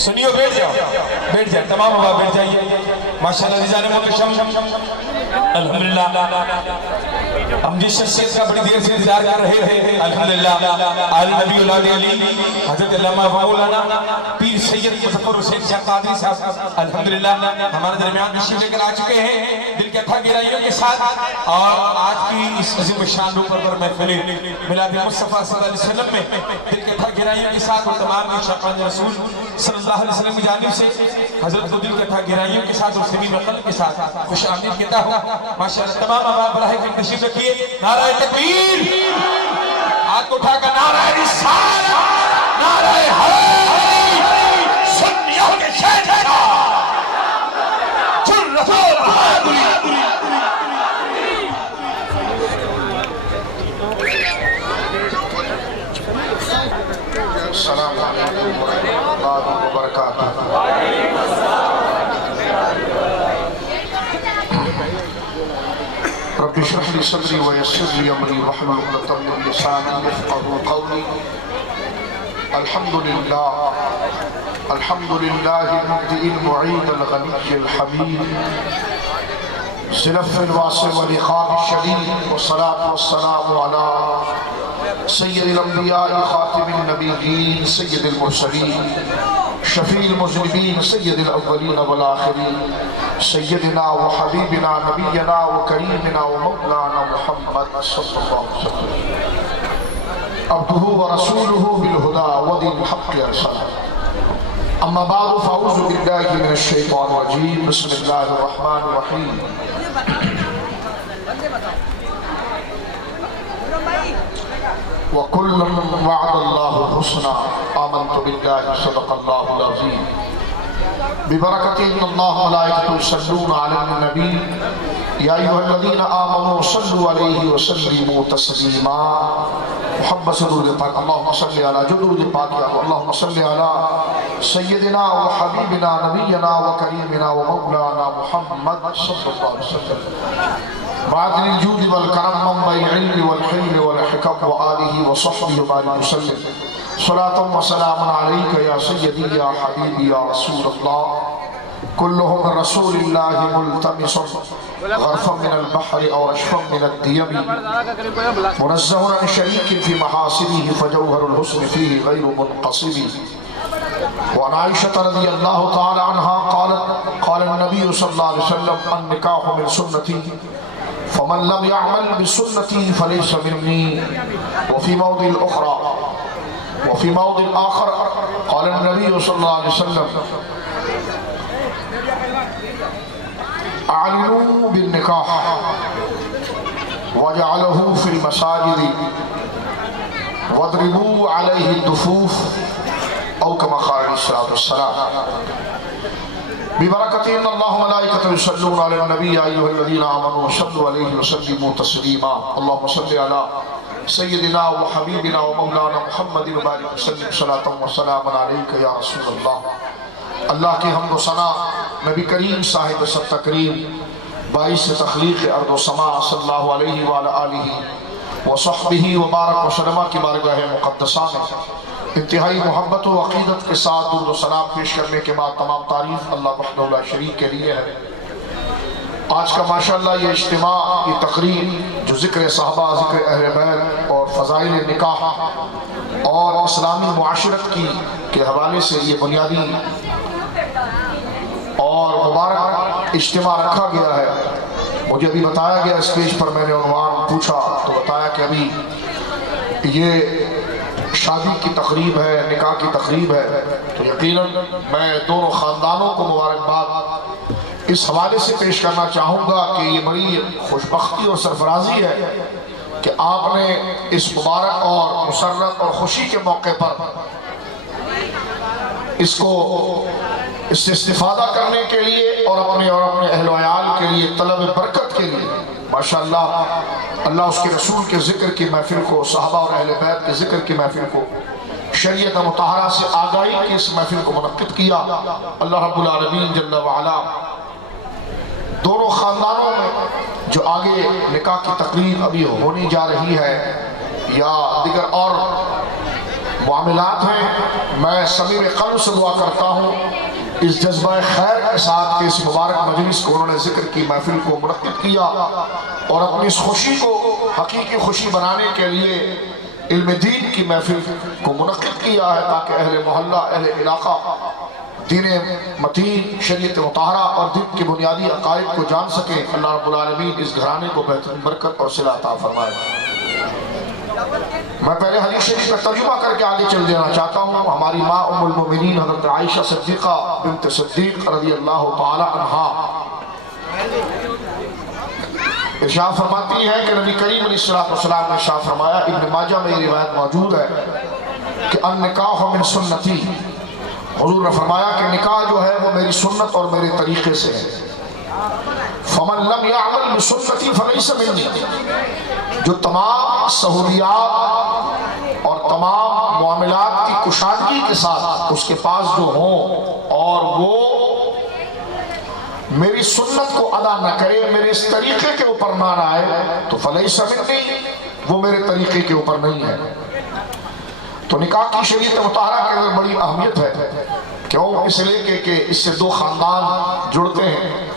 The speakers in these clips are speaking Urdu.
سنیو بیٹھ جاؤ تمام ابا بیٹھ جائیے ماشاءاللہ رضان محتشم الحمدللہ ہم جس شخصیت کا بڑی دیر سے انتظار کر رہے تھے الحمدللہ آل نبی اولاد علی حضرت علامہ مولانا پیر سید مظفر حسین شاہ قادری صاحب الحمدللہ ہمارے درمیان تشریف لے کر آ چکے ہیں دل کے تھا گہرائیوں کے ساتھ اور آج کی اس عظیم شان پر محفل میلاد مصطفیٰ صلی اللہ علیہ وسلم میں دل کے تھا گہرائیوں کے ساتھ اور تمام شاقان رسول صلی اللہ علیہ وسلم کی جانب سے حضرت کو دل کے تھا گہرائیوں کے ساتھ اور سمیم قلب کے ساتھ خوش آمدید کہتا ہوں ماشاءاللہ تمام آباد براہ کرم تشریف رکھیے نعرہ تکبیر ہاتھ کو اٹھا کر نعرہ رسالت نعرہ حیدری سنیوں کے شہنشاہ چل رسول حیدری السلام علیکم ورحمۃ اللہ وبرکاتہ رب اشرح لي صدري ويسر لي امري واحلل عقدة من لساني يفقهوا قولي الحمد لله المبدئ المعيد الغني الحميد زلف الواسع ولقاء الشديد والصلاة والسلام على سید الانبیاء خاتم النبیین سید المرسلین شفیع المذنبین سید الاولین والآخرین سیدنا و حبیبنا نبینا و کریمنا و مولانا محمد صلی اللہ علیہ وسلم عبدہ و رسولہ بالہدا و دین الحق ارسلہ اما بعد فاعوذ باللہ من الشیطان الرجیم بسم اللہ الرحمن الرحیم وَكُلًّا وَعَدَ اللَّهُ الْحُسْنَى آمَنْتُ بِاللَّهِ صَدَقَ اللَّهُ الْعَظِيمُ بِبَرَكَةِ إِنَّ اللَّهَ وَمَلَائِكَتُهُ يُصَلُّونَ عَلَى النَّبِيِّ يَا أَيُّهَا الَّذِينَ آمَنُوا صَلُّوا عَلَيْهِ وَسَلِّمُوا تَسْلِيمًا محمد سرور پاک اللہم صلی علی جدود پاک اللہم صلی علی سیدنا و حبیبنا نبینا و کریمنا و مولانا محمد صلی اللہ علیہ وسلم بعد الجود والکرم منبع العلم والحلم والحکم وآلہ وصحبہ وبارک وسلم صلاة و سلام علیکہ یا سیدی یا حبیبی یا رسول اللہ كلهم من رسول الله ملتمس غرفا من البحر أو رشفا من الديم منزه عن شريك في محاسنه فجوهر الحسن فيه غير منقسم وعن عائشة رضي الله تعالى عنها قال النبي صلى الله عليه وسلم النكاح من سنتي فمن لم يعمل بسنتي فليس مني وفي موضع الأخرى وفي موضع الآخر قال النبي صلى الله عليه وسلم اعلنوا بالنکاح وجعله في المساجد واضربوا عليه الدفوف او كما قال عليه الصلاة والسلام ببركة ان الله وملائكته يصلون على النبي يا ايها الذين امنوا صلوا عليه وسلموا تسليما اللهم صل على سيدنا وحبيبنا ومولانا محمد وبارك وسلم صلاة وسلاما عليك يا رسول الله اللہ کی حمد و ثنا نبی کریم صاحب سب تکریم باعث تخلیق ارض و سما صلی اللہ علیہ وآلہ وصحبہ وبارک وسلم کی بارگاہ مقدسہ میں انتہائی محبت و عقیدت کے ساتھ درود و سلام پیش کرنے کے بعد تمام تعریف اللہ وحدہ لا شریک کے لیے ہے آج کا ماشاءاللہ یہ اجتماع یہ تقریب جو ذکر صحابہ ذکر اہل بیت اور فضائل نکاح اور اسلامی معاشرت کے حوالے سے یہ بنیادی اور مبارک اجتماع رکھا گیا ہے مجھے ابھی بتایا گیا اسٹیج پر میں نے عنوان پوچھا تو بتایا کہ ابھی یہ شادی کی تقریب ہے نکاح کی تقریب ہے تو یقیناً میں دونوں خاندانوں کو مبارکباد اس حوالے سے پیش کرنا چاہوں گا کہ یہ بڑی خوشبختی اور سرفرازی ہے کہ آپ نے اس مبارک اور مسرت اور خوشی کے موقع پر اس سے استفادہ کرنے کے لیے اور اپنے اہل و عیال کے لیے طلب برکت کے لیے ماشاءاللہ اللہ اس کے رسول کے ذکر کی محفل کو صحابہ اور اہل بیت کے ذکر کی محفل کو شریعت مطہرہ سے آگاہی کی اس محفل کو منعقد کیا اللہ رب العالمین جل وعلا دونوں خاندانوں میں جو آگے نکاح کی تقریب ابھی ہونی جا رہی ہے یا دیگر اور معاملات ہیں، میں صمیم قلب سے دعا کرتا ہوں اس جذبہ خیر کے ساتھ کہ اس مبارک مجلس کو انہوں نے ذکر کی محفل کو منعقد کیا اور اپنی اس خوشی کو حقیقی خوشی بنانے کے لیے علم دین کی محفل کو منعقد کیا ہے تاکہ اہل محلہ اہل علاقہ دین متین شریعت مطہرہ اور دین کی بنیادی عقائد کو جان سکیں۔ اللہ رب العالمین اس گھرانے کو بہترین برکت اور صلہ عطا فرمائے۔ میں پہلے حدیث شریف کا ترجمہ کر کے آگے چل جانا چاہتا ہوں۔ ہماری ماں ام المومنین حضرت عائشہ صدیقہ بنت صدیق رضی اللہ تعالی عنہا ارشاد فرماتی ہے کہ نبی کریم علیہ السلام نے ارشاد فرمایا، ابن ماجہ میں یہ روایت موجود ہے کہ النکاح من سنتی، حضور نے فرمایا کہ نکاح جو ہے وہ میری سنت اور میرے طریقے سے ہے۔ فمن لم يعمل بسنتی فلیس منی، جو تمام سہولیات اور تمام معاملات کی کشادگی کے ساتھ اس کے پاس جو ہوں اور وہ میری سنت کو ادا نہ کرے، میرے اس طریقے کے اوپر نہ آئے تو فلیس منی، وہ میرے طریقے کے اوپر نہیں ہے۔ تو نکاح کی شریعت مطہرہ کے اندر بڑی اہمیت ہے، کیوں؟ اس لیے کہ اس سے دو خاندان جڑتے ہیں،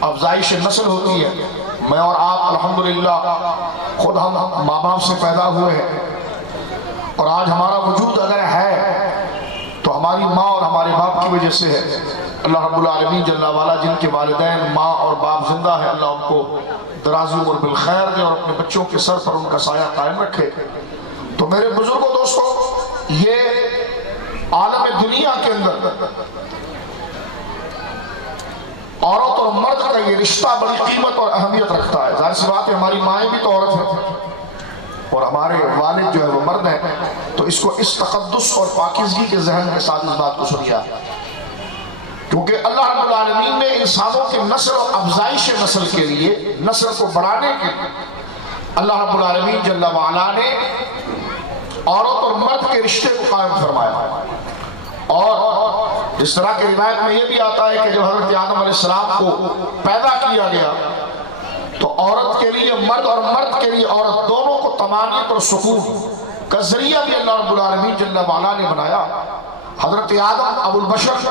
افزائش نسل ہوتی ہے۔ میں اور آپ الحمدللہ خود ہم ماں باپ سے پیدا ہوئے ہیں اور آج ہمارا وجود اگر ہے تو ہماری ماں اور ہمارے باپ کی وجہ سے ہے۔ اللہ رب العالمین جل وعلا جن کے والدین ماں اور باپ زندہ ہے، اللہ ان کو دراز عمر بالخیر دے اور اپنے بچوں کے سر پر ان کا سایہ قائم رکھے۔ تو میرے بزرگوں دوستوں، یہ عالم دنیا کے اندر عورت اور مرد کا یہ رشتہ بڑی قیمت اور اہمیت رکھتا ہے۔ ظاہر سی بات ہے ہماری مائیں بھی تو عورت ہیں اور ہمارے والد جو ہے وہ مرد ہیں، تو اس کو اس تقدس اور پاکیزگی کے ذہن کے ساتھ اس بات کو سنیا، کیونکہ اللہ رب العالمین نے انسانوں کے نسل اور افزائش نسل کے لیے، نسل کو بڑھانے کے لیے، اللہ رب العالمین جل وعلا نے عورت اور مرد کے رشتے کو قائم فرمایا۔ اور اس طرح کے روایت میں یہ بھی آتا ہے کہ جب حضرت آدم علیہ السلام کو پیدا کیا گیا تو عورت کے لیے مرد اور مرد کے لیے عورت، دونوں کو طمانینت اور سکون کا ذریعہ بھی اللہ رب العالمین جل وعلا نے بنایا۔ حضرت آدم ابو البشر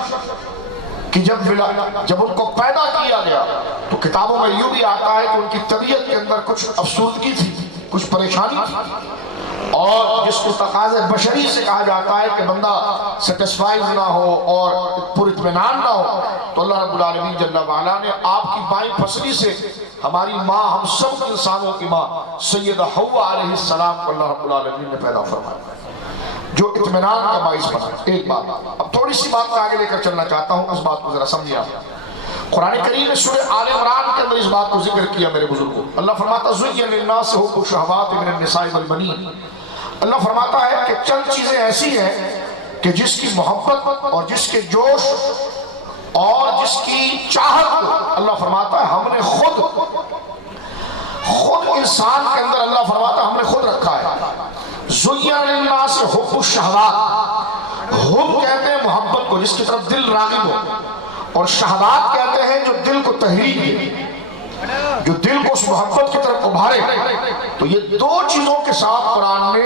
کہ جب ان کو پیدا کیا گیا تو کتابوں میں یوں بھی آتا ہے کہ ان کی طبیعت کے اندر کچھ افسردگی تھی، کچھ پریشانی تھی، اور جس کو تقاضے بشری سے کہا جاتا ہے کہ بندہ سیٹسفائز نہ ہو اور پر اطمینان نہ ہو، تو اللہ رب العالمین جل وعلا نے آپ کی بائیں پسلی سے ہماری ماں، ہم سب انسانوں کی ماں سیدہ حوا علیہ السلام کو اللہ رب العالمین نے پیدا فرمایا، جو اطمینان کا باعث بنا۔ ایک بات، اب تھوڑی سی بات میں آگے لے کر چلنا چاہتا ہوں، اس بات کو ذرا سمجھیے۔ قرآن کریم میں سورہ آل عمران کے اندر اس بات کو ذکر کیا میرے بزرگوں۔ اللہ فرماتا زُيِّنَ لِلنَّاسِ حُبُّ الشَّهَوَاتِ مِنَ النِّسَاءِ وَالْبَنِينَ۔ اللہ فرماتا ہے کہ چند چیزیں ایسی ہیں کہ جس کی محبت اور جس کے جوش اور جس کی چاہت کو اللہ فرماتا ہے ہم نے خود انسان کے اندر، اللہ فرماتا ہے ہم نے خود رکھا ہے۔ زُيِّنَ لِلنَّاسِ حُبُّ الشَّهَوَاتِ، حب کہتے ہیں محبت کو جس کی طرف دل راغب ہو، اور شہوات کہتے ہیں جو دل کو تحریک دے، جو دل کو اس محبت کی طرف ابھارے۔ تو یہ دو چیزوں کے ساتھ قرآن نے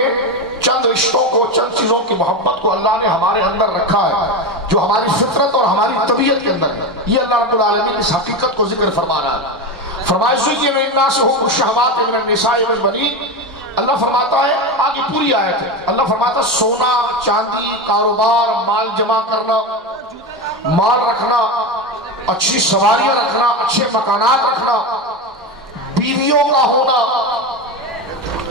چند رشتوں کو، چند چیزوں کی محبت کو اللہ نے ہمارے اندر رکھا ہے جو ہماری فطرت اور ہماری طبیعت کے اندر ہے۔ یہ اللہ رب العالمین اس حقیقت کو ذکر فرما رہا ہے۔ فرمایا زُيِّنَ لِلنَّاسِ حُبُّ الشَّهَوَاتِ مِنَ النِّسَاءِ وَالْبَنِينَ۔ اللہ فرماتا ہے، آگے پوری آیت ہے، اللہ فرماتا ہے سونا چاندی، کاروبار، مال جمع کرنا، مال رکھنا، اچھی سواریاں رکھنا، اچھے مکانات رکھنا، بیویوں کا ہونا،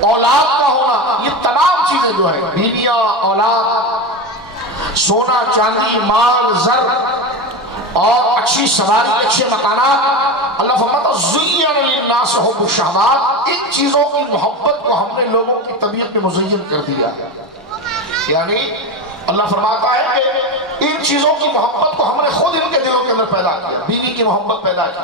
اولاد کا ہونا، یہ تمام چیزیں جو ہیں، بیویاں، اولاد، سونا چاندی، مال زر اور اچھی سواری، اچھے مکانات، اللہ فرماتا زُيِّنَ لِلنَّاسِ حُبُّ الشَّهَوَاتِ، ان چیزوں کی محبت کو ہم نے لوگوں کی طبیعت میں مزین کر دیا ہے۔ یعنی اللہ فرماتا ہے کہ ان چیزوں کی محبت کو ہم نے خود ان کے دلوں کے اندر پیدا کیا۔ بیوی کی محبت پیدا کی،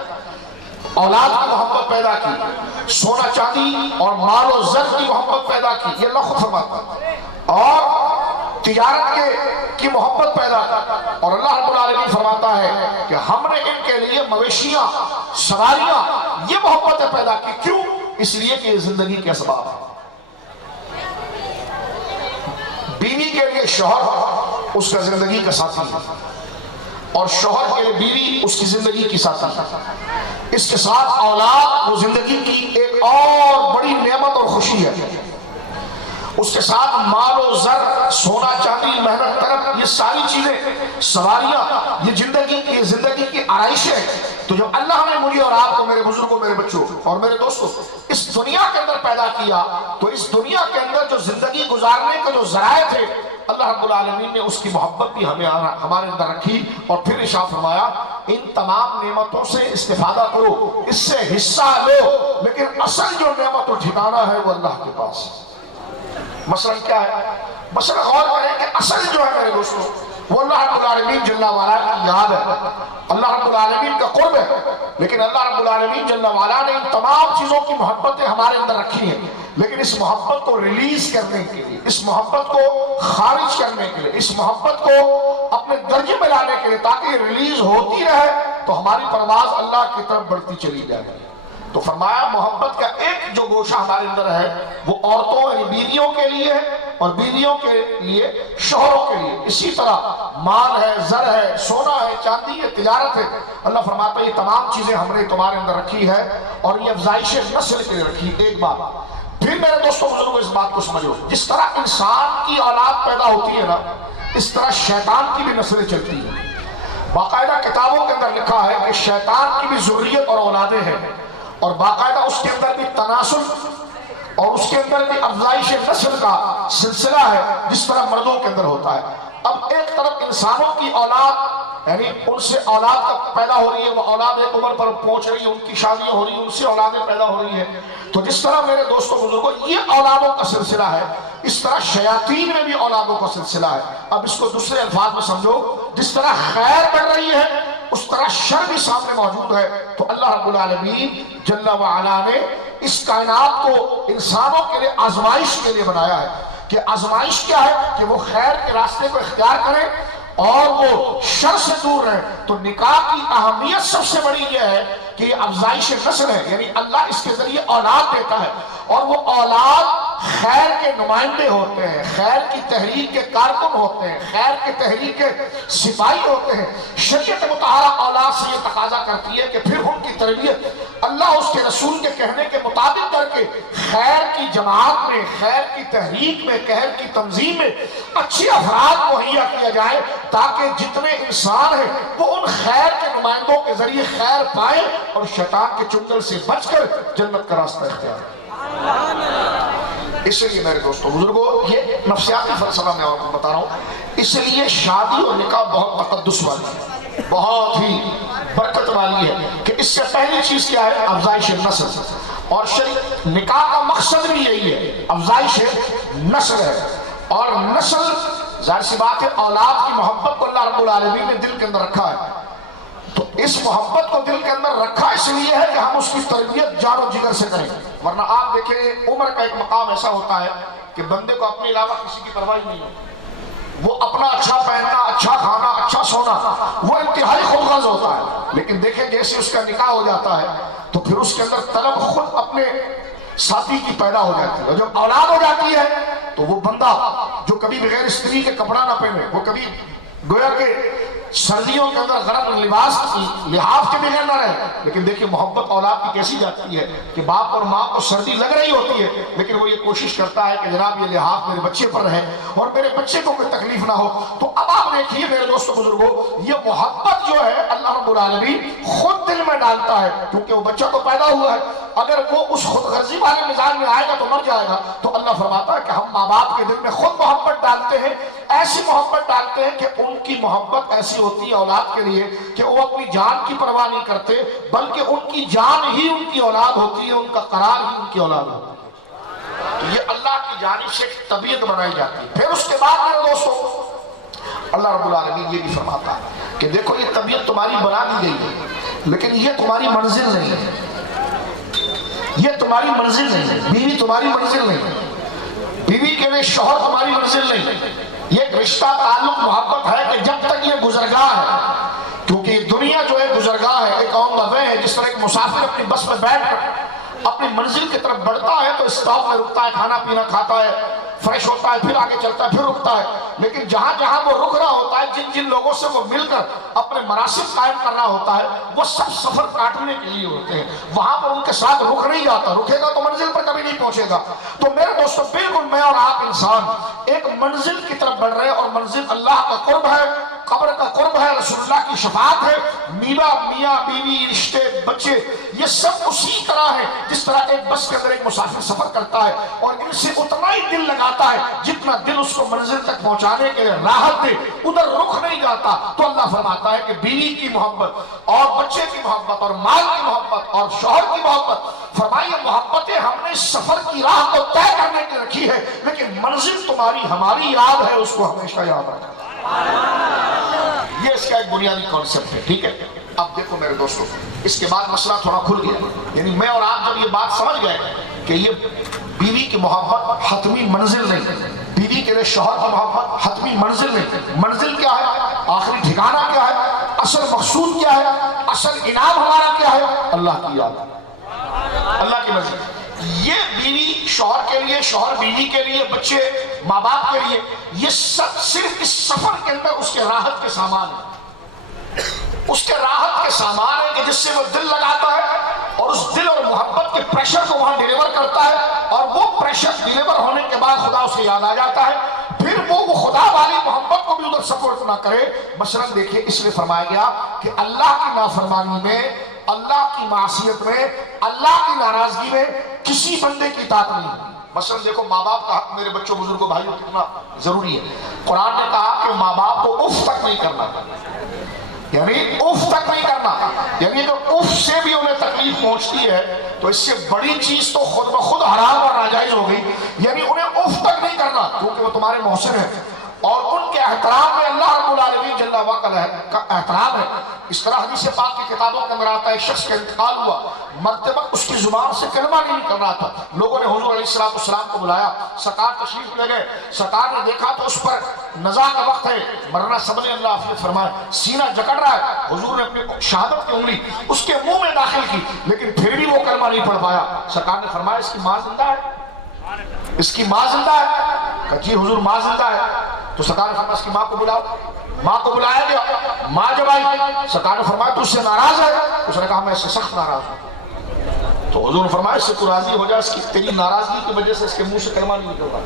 اولاد کی محبت پیدا کی، سونا چاندی اور مال و زر کی محبت پیدا کی، یہ اللہ خود فرماتا ہے، اور تجارت کی محبت پیدا کی، اور اللہ رب العالمین فرماتا ہے کہ ہم نے ان کے لیے مویشیاں، سواریاں، یہ محبتیں پیدا کی۔ کیوں؟ اس لیے کہ یہ زندگی کے اسباب ہیں۔ بیوی کے لیے شوہر اس کا زندگی کا ساتھی ہے، اور شوہر کے لیے بیوی اس کی زندگی کی ساتھی ہے۔ اس کے ساتھ اولاد وہ زندگی کی ایک اور بڑی نعمت اور خوشی ہے۔ اس کے ساتھ مال و زر، سونا چاندی، محنت طلب، یہ ساری چیزیں، سواریاں، یہ زندگی کی آرائش ہے۔ تو جب اللہ نے مجھے اور آپ کو، میرے بزرگوں، میرے بچوں اور میرے دوستوں، اس دنیا کے اندر پیدا کیا، تو اس دنیا کے اندر جو زندگی گزارنے کے جو ذرائع تھے، اللہ رب العالمین نے اس کی محبت بھی ہمارے اندر رکھی، اور پھر ارشاد فرمایا ان تمام نعمتوں سے استفادہ کرو، اس سے حصہ لو، لیکن اصل جو نعمت و ٹھکانہ ہے وہ اللہ کے پاس ہے۔ مثلا کیا ہے؟ مثلا غور کریں کہ اصل جو ہے میرے دوستوں وہ اللہ رب العالمین جل وعلا کی یاد ہے، اللہ رب العالمین کا قرب ہے۔ لیکن اللہ رب العالمین جل وعلا نے ان تمام چیزوں کی محبتیں ہمارے اندر رکھی ہیں، لیکن اس محبت کو ریلیز کرنے کے لیے، اس محبت کو خارج کرنے کے لیے، اس محبت کو اپنے درجے میں لانے کے لیے، تاکہ یہ ریلیز ہوتی رہے تو ہماری پرواز اللہ کی طرف بڑھتی چلی جائے۔ تو فرمایا محبت کا ایک جو گوشہ ہمارے اندر ہے وہ عورتوں یعنی بیویوں کے لیے ہے، اور بیویوں کے لیے شوہروں کے لیے۔ اسی طرح مال ہے، زر ہے، سونا ہے، چاندی ہے، تجارت ہے۔ اللہ فرماتا ہے یہ تمام چیزیں ہم نے تمہارے اندر رکھی ہے، اور یہ افزائش نسل کے لیے رکھی۔ ایک بات پھر میرے دوستوں بزرگوں اس بات کو سمجھو، جس طرح انسان کی اولاد پیدا ہوتی ہے نا، اس طرح شیطان کی بھی نسلیں چلتی ہیں۔ باقاعدہ کتابوں کے اندر لکھا ہے کہ شیطان کی بھی ذریت اور اولادیں ہیں، اور باقاعدہ اس کے اندر بھی تناسل اور اس کے اندر بھی افزائش نسل کا سلسلہ ہے، جس طرح مردوں کے اندر ہوتا ہے۔ اب ایک طرف انسانوں کی اولاد، یعنی ان سے اولاد کا پیدا ہو رہی ہے، وہ اولاد ایک عمر پر پہنچ رہی ہے، ان کی شادیاں ہو رہی ہیں، ان سے اولادیں پیدا ہو رہی ہیں۔ تو جس طرح میرے دوستوں بزرگوں یہ اولادوں کا سلسلہ ہے، اس طرح شیاطین میں بھی اولادوں کا سلسلہ ہے۔ اب اس کو دوسرے الفاظ میں سمجھو، جس طرح خیر بڑھ رہی ہے اس طرح شر بھی سامنے موجود ہے۔ تو اللہ رب العالمین جل وعلا نے اس کائنات کو انسانوں کے لیے آزمائش کے لیے بنایا ہے، کہ آزمائش کیا ہے کہ وہ خیر کے راستے کو اختیار کریں اور وہ شر سے دور رہیں۔ تو نکاح کی اہمیت سب سے بڑی یہ ہے کہ یہ افزائش نسل ہے، یعنی اللہ اس کے ذریعے اولاد دیتا ہے، اور وہ اولاد خیر کے نمائندے ہوتے ہیں، خیر کی تحریک کے کارکن ہوتے ہیں، خیر کی تحریک کے سپاہی ہوتے ہیں۔ شریعت مطہرہ اولاد سے یہ تقاضا کرتی ہے کہ پھر ان کی تربیت اللہ اس کے رسول کے کہنے کے مطابق کر کے خیر کی جماعت میں، خیر کی تحریک میں، خیر کی تنظیم میں اچھی افراد مہیا کیا جائے، تاکہ جتنے انسان ہیں وہ ان خیر کے نمائندوں کے ذریعے خیر پائیں اور شیطان کے چنگل سے بچ کر جنت کا راستہ اختیار کریں۔ اس لیے میرے دوستوں بزرگوں یہ نفسیاتی فلسفہ میں آپ کو بتا رہا ہوں، اس لیے شادی اور نکاح بہت تقدس والی ہے، بہت ہی برکت والی ہے، کہ اس سے پہلی چیز کیا ہے؟ افزائش نسل، اور نکاح کا مقصد بھی یہی ہے، افزائش نسل ہے۔ اور نسل ظاہر سی بات ہے اولاد کی محبت کو اللہ رب العالمین نے دل کے اندر رکھا ہے، تو اس محبت کو دل کے اندر رکھا اس لیے ہے کہ ہم اس کی تربیت جان و جگر سے کریں۔ ورنہ آپ دیکھیں عمر کا ایک مقام ایسا ہوتا ہے کہ بندے کو اپنے علاوہ کسی کی پرواہ نہیں ہوتی، وہ اپنا اچھا پہننا، اچھا کھانا، اچھا سونا وہ انتہائی خود غرض ہوتا ہے۔ لیکن دیکھیں جیسے اس کا نکاح ہو جاتا ہے تو پھر اس کے اندر طلب خود اپنے ساتھی کی پیدا ہو جاتی ہے، اور جب اولاد ہو جاتی ہے تو وہ بندہ جو کبھی بغیر استری کے کپڑا نہ پہنے، وہ کبھی گویا کہ سردیوں کے اندر گرم لباس لحاف کے بغیر نہ رہے، لیکن دیکھیں محبت اولاد کی کیسی جاتی ہے کہ باپ اور ماں کو سردی لگ رہی ہوتی ہے، لیکن وہ یہ کوشش کرتا ہے کہ جناب یہ لحاف میرے بچے پر رہے اور میرے بچے کو کوئی تکلیف نہ ہو۔ تو اب آپ دیکھیے میرے دوستوں بزرگوں یہ محبت جو ہے اللہ رب العالمین خود دل میں ڈالتا ہے، کیونکہ وہ بچہ تو پیدا ہوا ہے، اگر وہ اس خود غرضی والے مزاج میں آئے گا تو مر جائے گا۔ تو اللہ فرماتا ہے کہ ہم ماں باپ کے دل میں خود محبت ڈالتے ہیں، ایسی محبت ڈالتے ہیں کہ ان کی محبت ایسی ہوتی ہے اولاد کے لیے کہ وہ اپنی جان کی پرواہ نہیں کرتے، بلکہ ان کی جان ہی ان کی اولاد ہوتی ہے، ان کا قرار ہی ان کی اولاد ہوتی ہے۔ تو یہ اللہ کی جانب سے ایک طبیعت بنائی جاتی ہے۔ پھر اس کے بعد میرے دوستوں اللہ رب العالمین یہ بھی فرماتا ہے کہ دیکھو یہ طبیعت تمہاری بنا دی گئی ہے، لیکن یہ تمہاری منزل نہیں ہے، یہ تمہاری منزل نہیں ہے، بیوی تمہاری منزل نہیں ہے، بیوی کے لیے شوہر تمہاری منزل نہیں ہے۔ یہ ایک رشتہ تعلق محبت ہے کہ جب تک یہ گزرگاہ ہے، کیونکہ یہ دنیا جو ہے گزرگاہ ہے، ایک آن دا وے ہے، جس طرح ایک مسافر اپنی بس میں بیٹھ کر اپنی منزل کی طرف بڑھتا ہے تو اسٹاپ میں رکتا ہے، کھانا پینا کھاتا ہے، فریش ہوتا ہے، پھر آگے چلتا ہے، پھر رکتا ہے. لیکن جہاں جہاں وہ رک رہا ہوتا ہے، جن جن لوگوں سے وہ مل کر اپنے مناسب قائم کر رہا ہوتا ہے، وہ سب سفر کاٹنے کے لیے ہوتے ہیں. وہاں پر ان کے ساتھ رک نہیں جاتا، رکے گا تو منزل پر کبھی نہیں پہنچے گا. تو میرے دوستو بالکل میں اور آپ انسان ایک منزل کی طرف بڑھ رہے ہیں، اور منزل اللہ کا قرب ہے، قبر کا قرب ہے، رسول اللہ کی شفاعت ہے. میاں بیوی، رشتے، بچے، یہ سب اسی طرح ہے جس طرح ایک بس کے اندر ایک مسافر سفر کرتا ہے، اور ان سے اتنا ہی دل لگاتا ہے جتنا دل اس کو منزل تک پہنچانے کے لیے راحت دے، ادھر رک نہیں جاتا. تو اللہ فرماتا ہے کہ بیوی کی محبت اور بچے کی محبت اور مال کی محبت اور شوہر کی محبت، فرمائیے محبتیں ہم نے سفر کی راہ کو طے کرنے کی رکھی ہے، لیکن منزل تمہاری ہماری یاد ہے، اس کو ہمیشہ یاد رکھنا. یہ اس کا ایک بنیادی کانسیپٹ ہے. ٹھیک ہے، اب دیکھو میرے دوستو، اس کے بعد مسئلہ تھوڑا کھل گیا. یعنی میں اور آپ جب یہ بات سمجھ گئے کہ یہ بیوی کی محبت حتمی منزل نہیں، بیوی کے لیے شوہر کی محبت حتمی منزل نہیں. منزل کیا ہے؟ آخری ٹھکانہ کیا ہے؟ اصل مقصود کیا ہے؟ اصل انعام ہمارا کیا ہے؟ اللہ کی یاد، اللہ کی منزل. یہ بیوی شوہر کے لیے، شوہر بیوی کے لیے، بچے ماں باپ کے لیے، یہ سب صرف اس سفر کے اندر اس کے راحت کے سامان ہیں. اس کے راحت کے سامان ہے کہ جس سے وہ دل لگاتا ہے، اور اس دل اور محبت کے پریشر کو وہاں ڈیلیور کرتا ہے، اور وہ پریشر ڈیلیور ہونے کے بعد خدا اسے یاد آ جاتا ہے. پھر وہ خدا والی محبت کو بھی ادھر سپورٹ نہ کرے. مثلاً دیکھیے، اس لیے فرمایا گیا کہ اللہ کی نافرمانی میں، اللہ کی معصیت میں، اللہ کی ناراضگی میں کسی بندے کی اطاعت نہیں. مثلا دیکھو، ماں باپ کا حق میرے بچوں بزرگوں بھائیوں کتنا ضروری ہے. قرآن نے کہا کہ ماں باپ کو اف تک نہیں کرنا، یعنی اف تک نہیں کرنا. یعنی اگر اف سے بھی انہیں تکلیف پہنچتی ہے تو اس سے بڑی چیز تو خود بخود حرام اور ناجائز ہو گئی. یعنی انہیں اف تک نہیں کرنا کیونکہ وہ تمہارے محسن ہیں، اور ان کے احترام میں اللہ رب العالمین جل وعلا کا احترام ہے. اس طرح حدیث پاک کی کتابوں کے اندر آتا ہے، ایک شخص کا انتقال ہوا، مرتبہ اس کی زبان سے کلمہ نہیں نکل رہا تھا. لوگوں نے حضور علیہ السلام کو بلایا، سرکار تشریف لے گئے. سرکار نے دیکھا تو اس پر نزا کا وقت ہے، مرنا سب نے اللہ عافیت فرمائے، سینہ جکڑ رہا ہے. حضور نے اپنی شہادت کی انگلی اس کے منہ میں داخل کی، لیکن پھر بھی وہ کلمہ نہیں پڑھ پایا. سرکار نے فرمایا اس کی ماں زندہ ہے، اس کی ماں زندہ ہے. کہ جی حضور ماں زندہ ہے. تو سرکار نے فرمایا اس کی ماں کو بلاؤ. ماں کو بلایا گیا. ماں جب آئی، سرکار نے فرمایا تو اس سے ناراض ہے؟ اس نے کہا میں اس سے سخت ناراض ہوں. تو حضور نے فرمایا اس سے تو راضی ہو جا، اس کی تیری ناراضگی کی وجہ سے اس کے منہ سے کلمہ نہیں نکلتا،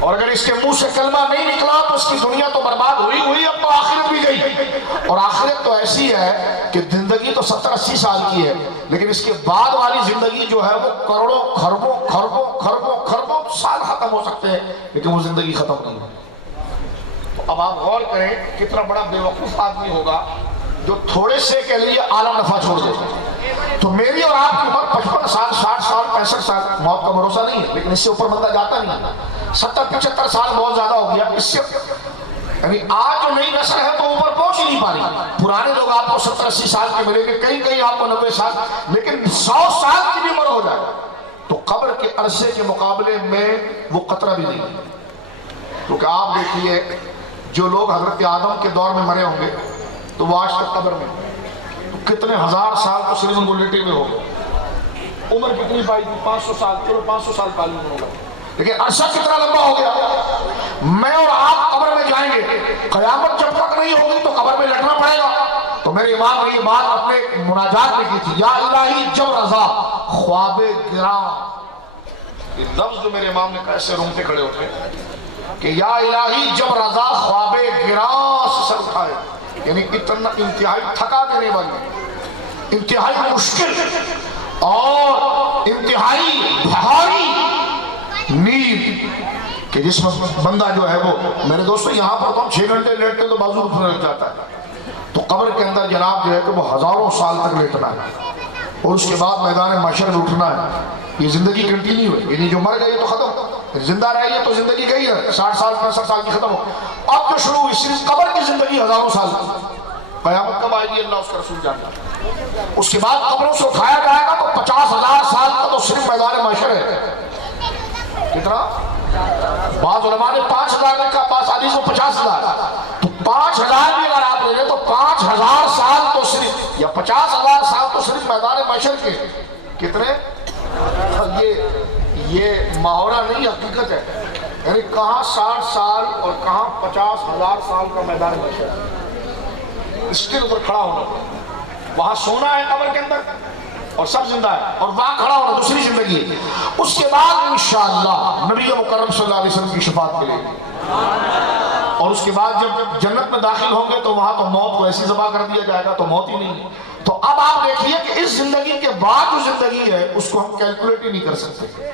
اور اگر اس کے منہ سے کلمہ نہیں نکلا تو اس کی دنیا تو برباد ہوئی، اب تو آخرت بھی گئی. اور آخرت تو ایسی ہے کہ زندگی تو 70-80 سال کی ہے، لیکن اس کے بعد والی زندگی جو ہے وہ کروڑوں خربوں خربوں خربوں خربوں سال ختم ہو سکتے ہیں، لیکن وہ زندگی ختم نہیں ہے. اب آپ غور کریں کتنا بڑا بے وقوف آدمی ہوگا جو تھوڑے سے کے لیے اعلیٰ نفع چھوڑ دے. تو میری اور آپ کی عمر 55 سال، 60 سال، 65 سال، موت کا بھروسہ نہیں ہے، لیکن اس سے اوپر بندہ جاتا نہیں. 70-75 سال بہت زیادہ ہو گیا. اس سے یعنی آج جو نئی نسل ہے تو اوپر پہنچ ہی نہیں پا رہی. پرانے لوگ آپ کو 70-80 سال کے ملیں گے، کئی آپ کو 90 سال، لیکن 100 سال کی بھی عمر ہو جائے تو قبر کے عرصے کے مقابلے میں وہ قطرہ بھی نہیں. کیونکہ آپ دیکھیے جو لوگ حضرت آدم کے دور میں مرے ہوں گے تو وہ آج تک قبر میں، تو کتنے ہزار سال تو صرف ان کو لیٹے میں ہوگا. عمر کتنی پائی تھی؟ 500 سال. چلو 500 سال پالی میں ہوگا، لیکن عرصہ کتنا لمبا ہو گیا. میں اور آپ قبر میں جائیں گے، قیامت جب تک نہیں ہوگی تو قبر میں لٹنا پڑے گا. تو میرے امام نے یہ بات اپنے مناجات میں کی تھی، یا الہی جب رضا خواب گراں. یہ لفظ جو میرے امام نے کیسے رونگٹے کھڑے ہوتے ہیں کہ یا الہی جب رضا خواب گراں سے سر اٹھائے. یعنی اتنا انتہائی تھکا دینے والی، انتہائی مشکل اور انتہائی بھاری نیند کہ جس وقت بندہ جو ہے وہ، میرے دوستو یہاں پر تو ہم 6 گھنٹے لیٹتے تو بازو اٹھنے لگ جاتا ہے. تو قبر کے اندر جناب جو ہے کہ وہ ہزاروں سال تک لیٹنا ہے، اور اس کے بعد میدان محشر میں اٹھنا ہے. یہ زندگی کنٹینیو ہے، یعنی جو مر گئی تو ختم، زندہ رہی ہے تو زندگی گئی ہے، 60 سال 65 سال کی ختم ہو. اب جو شروع ہوئی صرف قبر کی زندگی ہزاروں سال. قیامت کب آئے گی اللہ اس کا رسول جانتا. اس کے بعد قبروں سے اٹھایا جائے گا تو 50,000 سال کا تو صرف میدان محشر ہے. کتنا؟ بعض علماء نے 5,000 نے کہا، بعض حدیث میں 50,000. تو 5,000 بھی اگر آپ لے لیں تو 5,000 سال تو صرف، یا 50,000 سال تو صرف میدان محشر کے. کتنے؟ یہ محاورہ نہیں حقیقت ہے. یعنی کہاں 60 سال اور کہاں 50,000 سال کا میدان بچا ہے، اسٹل اوپر کھڑا ہونا. وہاں سونا ہے قبر کے اندر اور سب زندہ ہے، اور وہاں کھڑا ہونا دوسری زندگی ہے. اس کے بعد انشاءاللہ نبی مکرم صلی اللہ علیہ وسلم کی شفاعت ملے گی. اور اس کے بعد جب جنت میں داخل ہوں گے تو وہاں تو موت کو ایسی ذبح کر دیا جائے گا تو موت ہی نہیں ہے. تو اب آپ دیکھیے کہ اس زندگی کے بعد جو زندگی ہے اس کو ہم کیلکولیٹ ہی نہیں کر سکتے،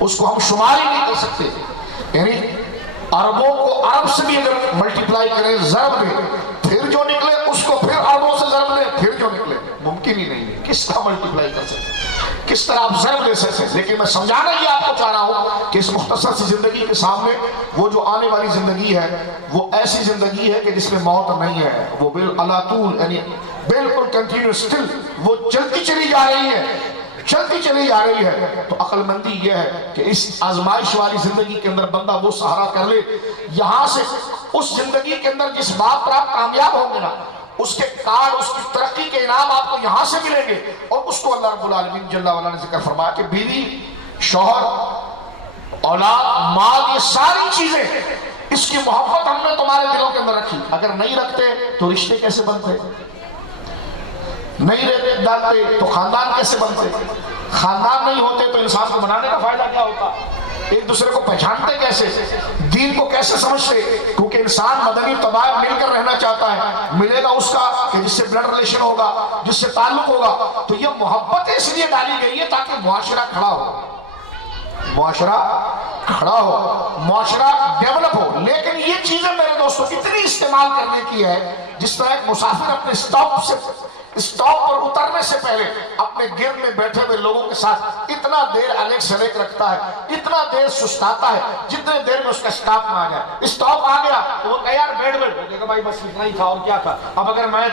اس کو ہم شمار ہی نہیں کر سکتے. یعنی اربوں کو ارب سے بھی اگر ملٹیپلائی کریں، ضرب دیں، پھر جو نکلے اس کو پھر اربوں سے ضرب دیں، پھر جو نکلے، ممکن ہی نہیں ہے. کس طرح ملٹیپلائی کر سکتے، کس طرح آپ ضرب دے سکتے. لیکن میں سمجھانا یہ آپ کو چاہ رہا ہوں کہ اس مختصر سی زندگی کے سامنے وہ جو آنے والی زندگی ہے وہ ایسی زندگی ہے کہ جس میں موت نہیں ہے. وہ بالعلاطول یعنی بالکل کنٹینیو سٹل وہ چلتی چلی جا رہی ہے، چلتی چلی جا رہی ہے. تو عقل مندی یہ ہے کہ اس آزمائش والی زندگی کے اندر بندہ وہ سہارا کر لے، یہاں سے اس زندگی کے اندر جس بات پر آپ کامیاب ہوں گے نا، اس کے کارڈ، اس کی ترقی کے انعام آپ کو یہاں سے ملیں گے. اور اس کو اللہ رب العالمین جل وعلا نے ذکر فرمایا کہ بیوی، شوہر، اولاد، مال، یہ ساری چیزیں، اس کی محبت ہم نے تمہارے دلوں کے اندر رکھی. اگر نہیں رکھتے تو رشتے کیسے بنتے؟ نہیں ڈالتے تو خاندان کیسے بنتے؟ خاندان نہیں ہوتے تو انسان کو بنانے کا فائدہ کیا ہوتا؟ ایک دوسرے کو پہچانتے کیسے؟ دین کو کیسے سمجھتے؟ کیونکہ انسان مدنی طبع مل کر رہنا چاہتا ہے. ملے گا اس کا کہ جس سے بلڈ ریلیشن ہوگا، جس سے تعلق ہوگا. تو یہ محبت اس لیے ڈالی گئی ہے تاکہ معاشرہ کھڑا ہو، معاشرہ کھڑا ہو، معاشرہ ڈیولپ ہو. لیکن یہ چیزیں میرے دوستوں اتنی استعمال کرنے کی ہے جس طرح ایک مسافر اپنے اسٹاپ پر اترنے سے پہلے اپنے گرد میں بیٹھے ہوئے لوگوں کے ساتھ اتنا دیر الیک سلیک رکھتا ہے، اتنا دیر سستاتا ہے جتنے دیر میں اس کا اسٹاپ نہ آ جائے. اسٹاپ آ گیا تو وہ کہا یار بیٹھ، وہ کہے گا بھائی بس اتنا ہی تھا اور کیا تھا. اب اگر میں